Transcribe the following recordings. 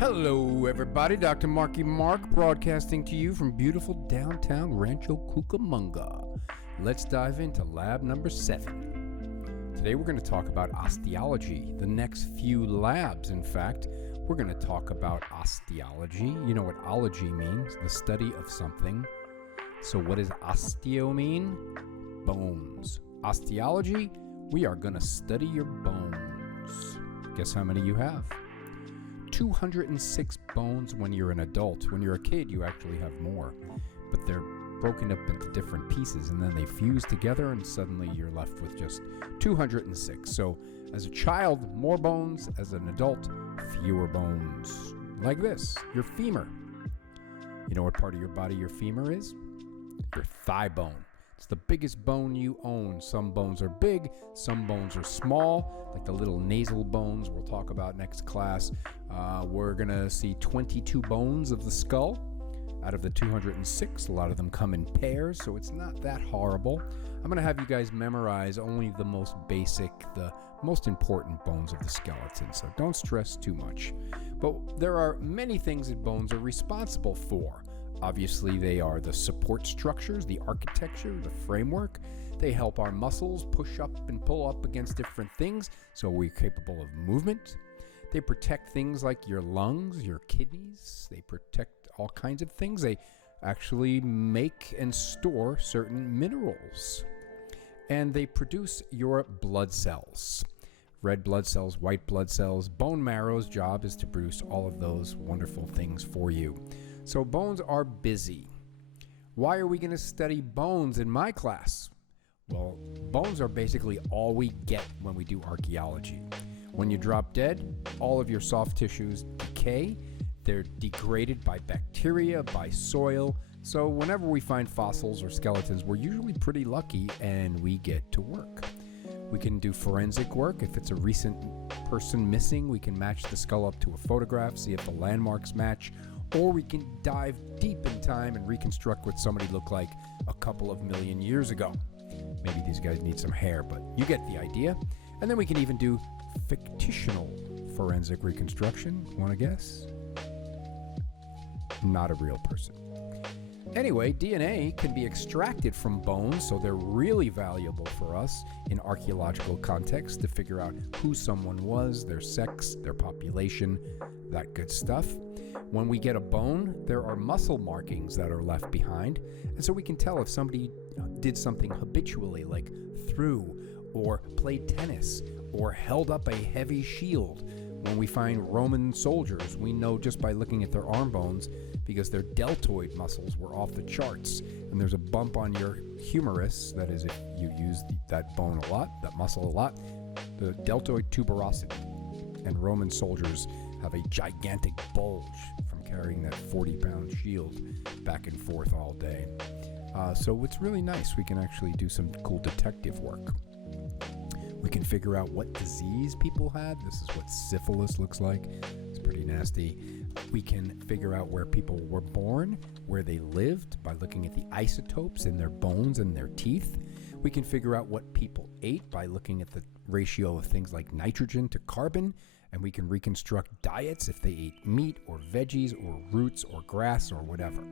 Hello, everybody. Dr. Marky Mark broadcasting to you from beautiful downtown Rancho Cucamonga. Let's dive into lab number 7. Today we're going to talk about osteology, the next few labs. In fact, we're going to talk about osteology. You know what ology means, the study of something. So what does osteo mean? Bones. Osteology, we are going to study your bones. Guess how many you have? 206 bones when you're an adult. When you're a kid, you actually have more. But they're broken up into different pieces, and then they fuse together, and suddenly you're left with just 206. So as a child, more bones. As an adult, fewer bones. Like this, your femur. You know what part of your body your femur is? Your thigh bone. It's the biggest bone you own. Some bones are big, some bones are small, like the little nasal bones we'll talk about next class. We're going to see 22 bones of the skull out of the 206. A lot of them come in pairs, so it's not that horrible. I'm going to have you guys memorize only the most basic, the most important bones of the skeleton, so don't stress too much. But there are many things that bones are responsible for. Obviously, they are the support structures, the architecture, the framework. They help our muscles push up and pull up against different things, so we're capable of movement. They protect things like your lungs, your kidneys. They protect all kinds of things. They actually make and store certain minerals. And they produce your blood cells. Red blood cells, white blood cells. Bone marrow's job is to produce all of those wonderful things for you. So bones are busy. Why are we going to study bones in my class? Well, bones are basically all we get when we do archaeology. When you drop dead, all of your soft tissues decay. They're degraded by bacteria, by soil. So whenever we find fossils or skeletons, we're usually pretty lucky and we get to work. We can do forensic work. If it's a recent person missing, we can match the skull up to a photograph, see if the landmarks match. Or we can dive deep in time and reconstruct what somebody looked like a couple of million years ago. Maybe these guys need some hair, but you get the idea. And then we can even do fictional forensic reconstruction. Want to guess? Not a real person. Anyway, DNA can be extracted from bones, so they're really valuable for us in archaeological context to figure out who someone was, their sex, their population, that good stuff. When we get a bone, there are muscle markings that are left behind, and so we can tell if somebody did something habitually, like threw or played tennis or held up a heavy shield. When we find Roman soldiers, we know just by looking at their arm bones because their deltoid muscles were off the charts, and there's a bump on your humerus, that is if you use that bone a lot, that muscle a lot, the deltoid tuberosity. And Roman soldiers have a gigantic bulge from carrying that 40-pound shield back and forth all day. So it's really nice. We can actually do some cool detective work. We can figure out what disease people had. This is what syphilis looks like. It's pretty nasty. We can figure out where people were born, where they lived by looking at the isotopes in their bones and their teeth. We can figure out what people ate by looking at the ratio of things like nitrogen to carbon, and we can reconstruct diets if they ate meat or veggies or roots or grass or whatever.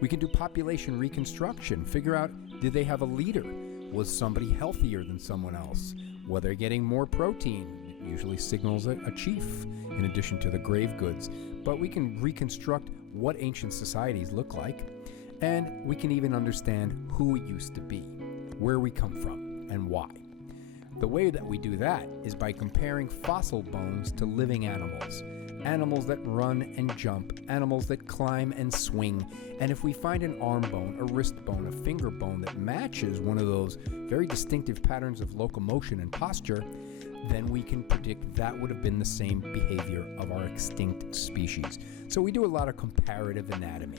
We can do population reconstruction, figure out, did they have a leader? Was somebody healthier than someone else? Were they getting more protein? It usually signals a chief, in addition to the grave goods. But we can reconstruct what ancient societies look like, and we can even understand who we used to be, where we come from, and why. The way that we do that is by comparing fossil bones to living animals. Animals that run and jump, animals that climb and swing. And if we find an arm bone, a wrist bone, a finger bone that matches one of those very distinctive patterns of locomotion and posture, then we can predict that would have been the same behavior of our extinct species. So we do a lot of comparative anatomy.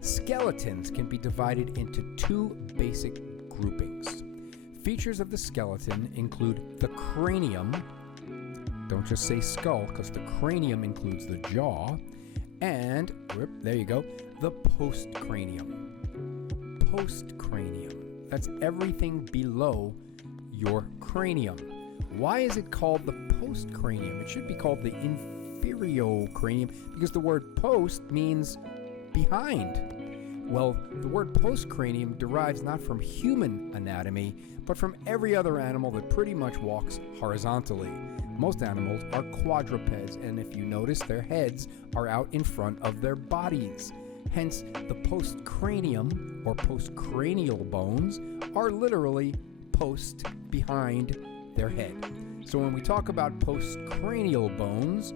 Skeletons can be divided into two basic groupings. Features of the skeleton include the cranium. Don't just say skull, because the cranium includes the jaw. And, there you go, the postcranium. Postcranium. That's everything below your cranium. Why is it called the postcranium? It should be called the inferiocranium because the word post means behind. Well, the word postcranium derives not from human anatomy, but from every other animal that pretty much walks horizontally. Most animals are quadrupeds, and if you notice, their heads are out in front of their bodies. Hence, the postcranium or postcranial bones are literally post behind their head. So when we talk about postcranial bones,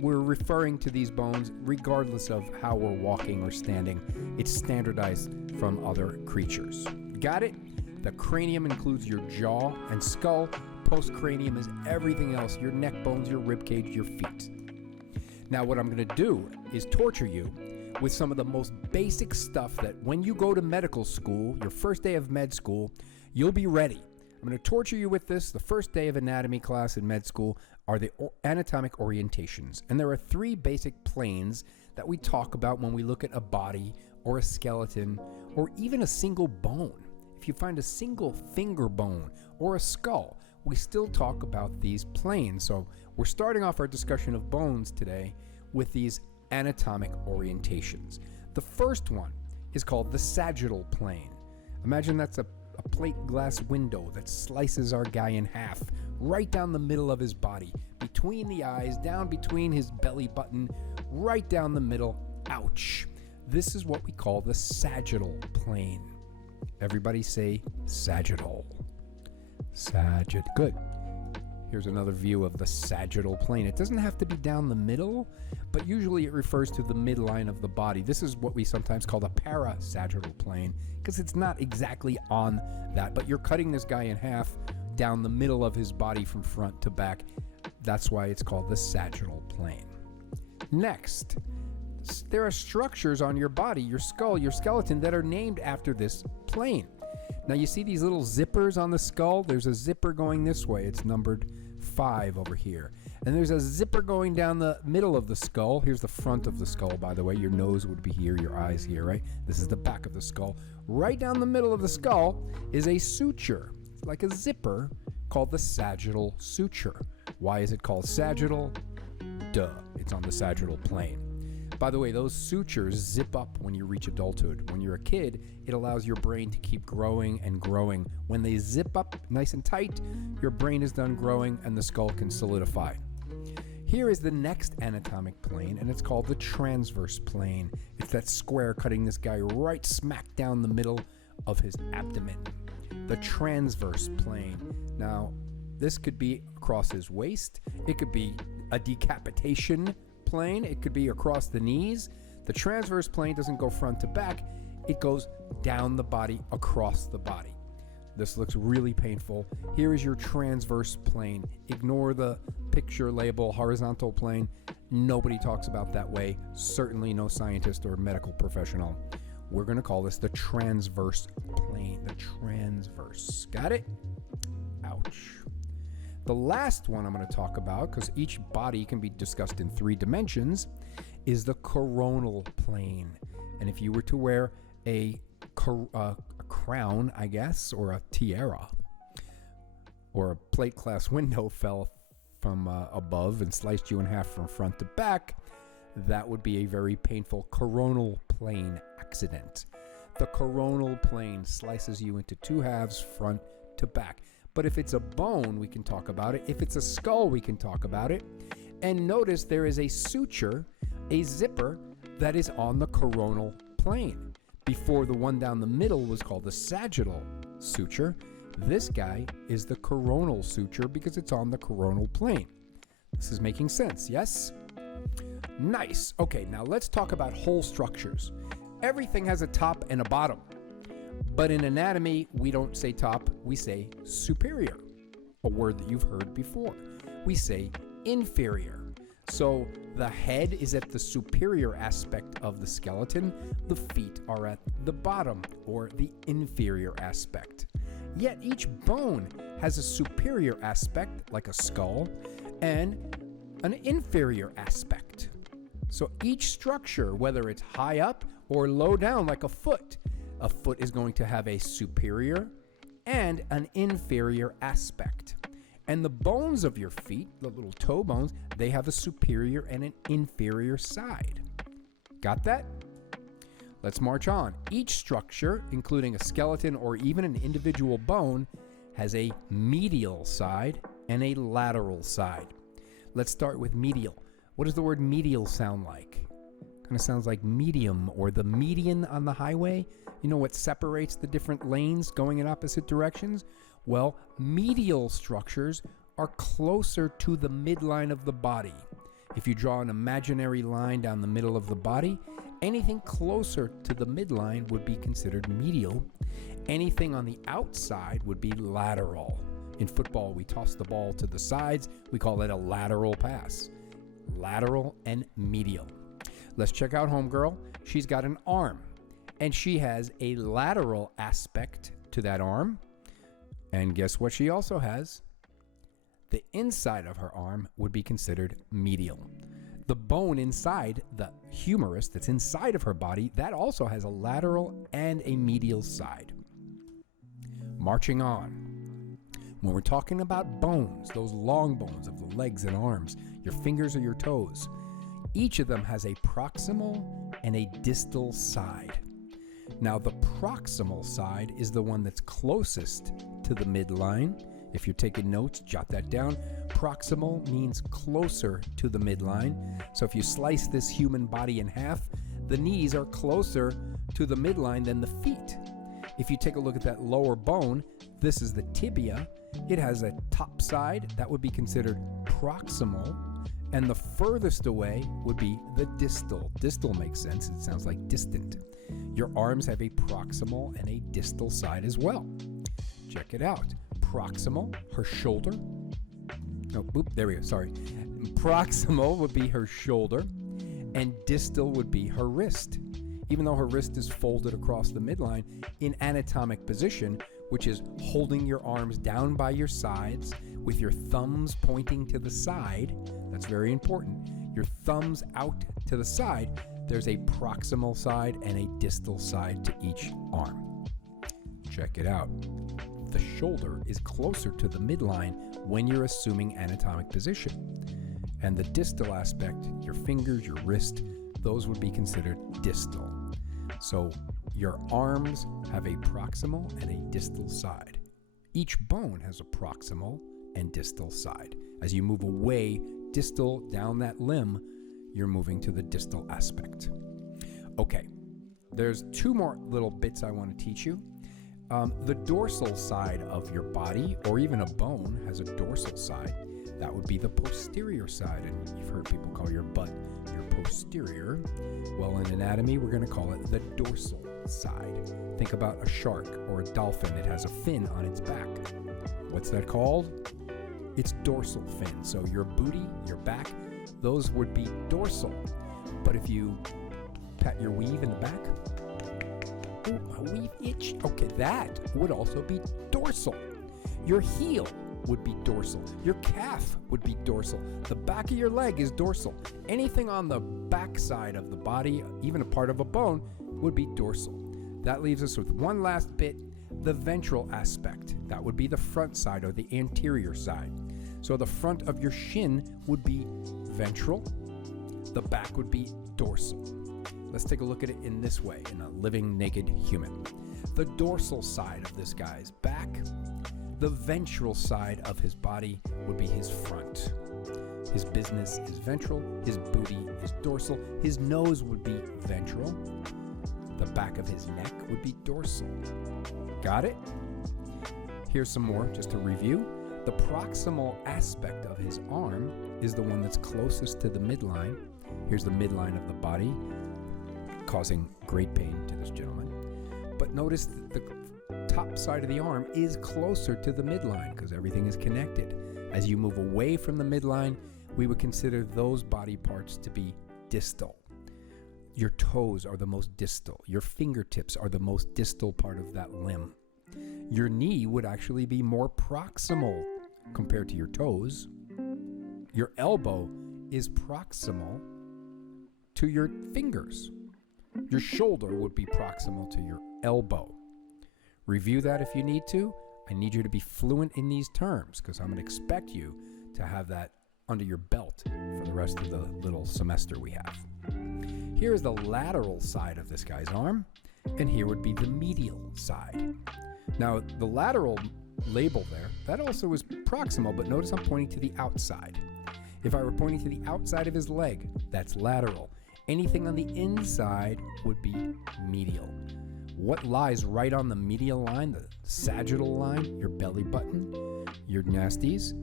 we're referring to these bones regardless of how we're walking or standing. It's standardized from other creatures. Got it? The cranium includes your jaw and skull. Postcranium is everything else, your neck bones, your rib cage, your feet. Now what I'm going to do is torture you with some of the most basic stuff that when you go to medical school, your first day of med school, you'll be ready. I'm going to torture you with this. The first day of anatomy class in med school are the anatomic orientations. And there are 3 basic planes that we talk about when we look at a body or a skeleton or even a single bone. If you find a single finger bone or a skull, we still talk about these planes. So we're starting off our discussion of bones today with these anatomic orientations. The first one is called the sagittal plane. Imagine that's a plate glass window that slices our guy in half, right down the middle of his body, between the eyes, down between his belly button, right down the middle. Ouch. This is what we call the sagittal plane. Everybody say sagittal. Good. Here's another view of the sagittal plane. It doesn't have to be down the middle, but usually it refers to the midline of the body. This is what we sometimes call the parasagittal plane because it's not exactly on that, but you're cutting this guy in half down the middle of his body from front to back. That's why it's called the sagittal plane. Next, there are structures on your body, your skull, your skeleton that are named after this plane. Now you see these little zippers on the skull? There's a zipper going this way. It's numbered 5 over here. And there's a zipper going down the middle of the skull. Here's the front of the skull, by the way. Your nose would be here, your eyes here, right? This is the back of the skull. Right down the middle of the skull is a suture, like a zipper, called the sagittal suture. Why is it called sagittal? Duh, it's on the sagittal plane. By the way, those sutures zip up when you reach adulthood. When you're a kid, it allows your brain to keep growing and growing. When they zip up nice and tight, your brain is done growing and the skull can solidify. Here is the next anatomic plane, and it's called the transverse plane. It's that square cutting this guy right smack down the middle of his abdomen. The transverse plane. Now, this could be across his waist. It could be a decapitation plane. It could be across the knees. The transverse plane doesn't go front to back. It goes down the body, across the body. This looks really painful. Here is your transverse plane. Ignore the picture label horizontal plane. Nobody talks about that way. Certainly no scientist or medical professional. We're going to call this the transverse plane. The transverse. Got it? Ouch. The last one I'm going to talk about, because each body can be discussed in 3 dimensions, is the coronal plane. And if you were to wear a crown, I guess, or a tiara, or a plate glass window fell from above and sliced you in half from front to back, that would be a very painful coronal plane accident. The coronal plane slices you into 2 halves, front to back. But if it's a bone, we can talk about it. If it's a skull, we can talk about it. And notice there is a suture, a zipper, that is on the coronal plane. Before, the one down the middle was called the sagittal suture. This guy is the coronal suture because it's on the coronal plane. This is making sense, yes? Nice. Okay, now let's talk about whole structures. Everything has a top and a bottom. But in anatomy, we don't say top, we say superior, a word that you've heard before. We say inferior. So the head is at the superior aspect of the skeleton, the feet are at the bottom or the inferior aspect. Yet each bone has a superior aspect, like a skull, and an inferior aspect. So each structure, whether it's high up or low down like a foot is going to have a superior and an inferior aspect. And the bones of your feet, the little toe bones, they have a superior and an inferior side. Got that? Let's march on. Each structure, including a skeleton or even an individual bone, has a medial side and a lateral side. Let's start with medial. What does the word medial sound like? Kind of sounds like medium or the median on the highway. You know what separates the different lanes going in opposite directions? Well, medial structures are closer to the midline of the body. If you draw an imaginary line down the middle of the body, anything closer to the midline would be considered medial. Anything on the outside would be lateral. In football, we toss the ball to the sides. We call it a lateral pass. Lateral and medial. Let's check out homegirl. She's got an arm, and she has a lateral aspect to that arm. And guess what she also has? The inside of her arm would be considered medial. The bone inside, the humerus that's inside of her body, that also has a lateral and a medial side. Marching on. When we're talking about bones, those long bones of the legs and arms, your fingers or your toes, each of them has a proximal and a distal side. Now, the proximal side is the one that's closest to the midline. If you're taking notes, jot that down. Proximal means closer to the midline. So if you slice this human body in half, the knees are closer to the midline than the feet. If you take a look at that lower bone, this is the tibia. It has a top side that would be considered proximal, and the furthest away would be the distal. Distal makes sense. It sounds like distant. Your arms have a proximal and a distal side as well. Check it out. Proximal, her shoulder. There we go. Sorry. Proximal would be her shoulder, and distal would be her wrist. Even though her wrist is folded across the midline in anatomic position, which is holding your arms down by your sides with your thumbs pointing to the side. That's very important. Your thumbs out to the side. There's a proximal side and a distal side to each arm. Check it out. The shoulder is closer to the midline when you're assuming anatomic position. And the distal aspect, your fingers, your wrist, those would be considered distal. So your arms have a proximal and a distal side. Each bone has a proximal and distal side. As you move away distal down that limb, you're moving to the distal aspect. Okay, there's two more little bits I want to teach you. The dorsal side of your body, or even a bone, has a dorsal side. That would be the posterior side, and you've heard people call your butt your posterior. Well, in anatomy, we're going to call it the dorsal side. Think about a shark or a dolphin that has a fin on its back. What's that called? It's dorsal fin. So your booty, your back, those would be dorsal. But if you pat your weave in the back, oh, my weave itch. Okay, that would also be dorsal. Your heel would be dorsal. Your calf would be dorsal. The back of your leg is dorsal. Anything on the back side of the body, even a part of a bone, would be dorsal. That leaves us with one last bit, the ventral aspect. That would be the front side or the anterior side. So the front of your shin would be ventral. The back would be dorsal. Let's take a look at it in this way, in a living naked human. The dorsal side of this guy's back, the ventral side of his body would be his front. His business is ventral, his booty is dorsal, his nose would be ventral, the back of his neck would be dorsal. Got it? Here's some more just to review. The proximal aspect of his arm is the one that's closest to the midline. Here's the midline of the body, causing great pain to this gentleman. But notice the top side of the arm is closer to the midline because everything is connected. As you move away from the midline, we would consider those body parts to be distal. Your toes are the most distal. Your fingertips are the most distal part of that limb. Your knee would actually be more proximal compared to your toes. Your elbow is proximal to your fingers. Your shoulder would be proximal to your elbow. Review that if you need to. I need you to be fluent in these terms because I'm going to expect you to have that under your belt for the rest of the little semester we have. Here is the lateral side of this guy's arm, and here would be the medial side. Now, the lateral label there, that also is proximal, but notice I'm pointing to the outside. If I were pointing to the outside of his leg, that's lateral. Anything on the inside would be medial. What lies right on the medial line, the sagittal line, your belly button, your nasties,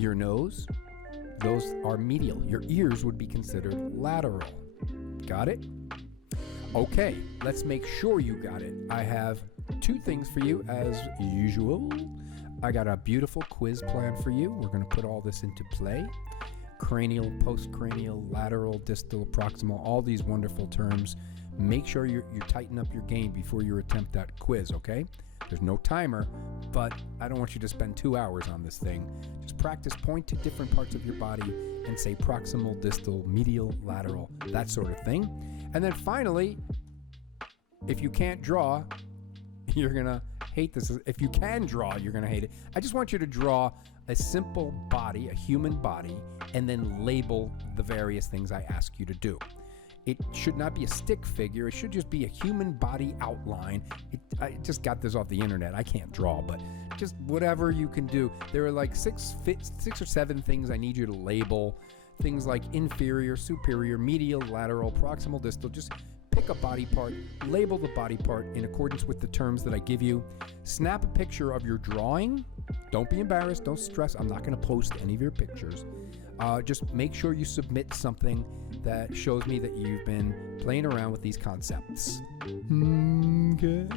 your nose, those are medial. Your ears would be considered lateral. Got it? Okay, let's make sure you got it. I have two things for you as usual. I got a beautiful quiz plan for you. We're going to put all this into play. Cranial, postcranial, lateral, distal, proximal, all these wonderful terms. Make sure you tighten up your game before you attempt that quiz, okay? There's no timer, but I don't want you to spend 2 hours on this thing. Just practice, point to different parts of your body and say proximal, distal, medial, lateral, that sort of thing. And then finally, if you can't draw, you're going to hate this. If you can draw, you're going to hate it. I just want you to draw a simple body, a human body, and then label the various things I ask you to do. It should not be a stick figure. It should just be a human body outline. I just got this off the internet. I can't draw, but just whatever you can do. There are like six or seven things I need you to label. Things like inferior, superior, medial, lateral, proximal, distal. Just pick a body part, label the body part in accordance with the terms that I give you. Snap a picture of your drawing. Don't be embarrassed. Don't stress. I'm not going to post any of your pictures. Just make sure you submit something that shows me that you've been playing around with these concepts. Okay.